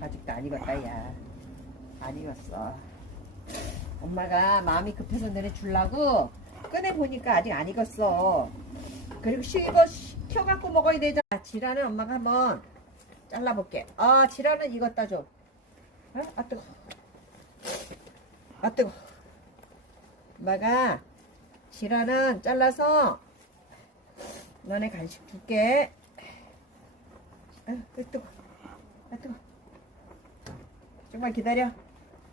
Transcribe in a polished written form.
아직도 안 익었다, 야. 안 익었어. 엄마가 마음이 급해서 너네 주려고 꺼내보니까 아직 안 익었어. 그리고 식혀갖고 먹어야 되잖아. 지라는 엄마가 한번 잘라볼게. 아, 지라는 익었다, 좀. 어? 아, 뜨거. 아, 뜨거. 엄마가 지라는 잘라서 너네 간식 줄게. 아, 뜨거. 아, 뜨거. 정말 기다려.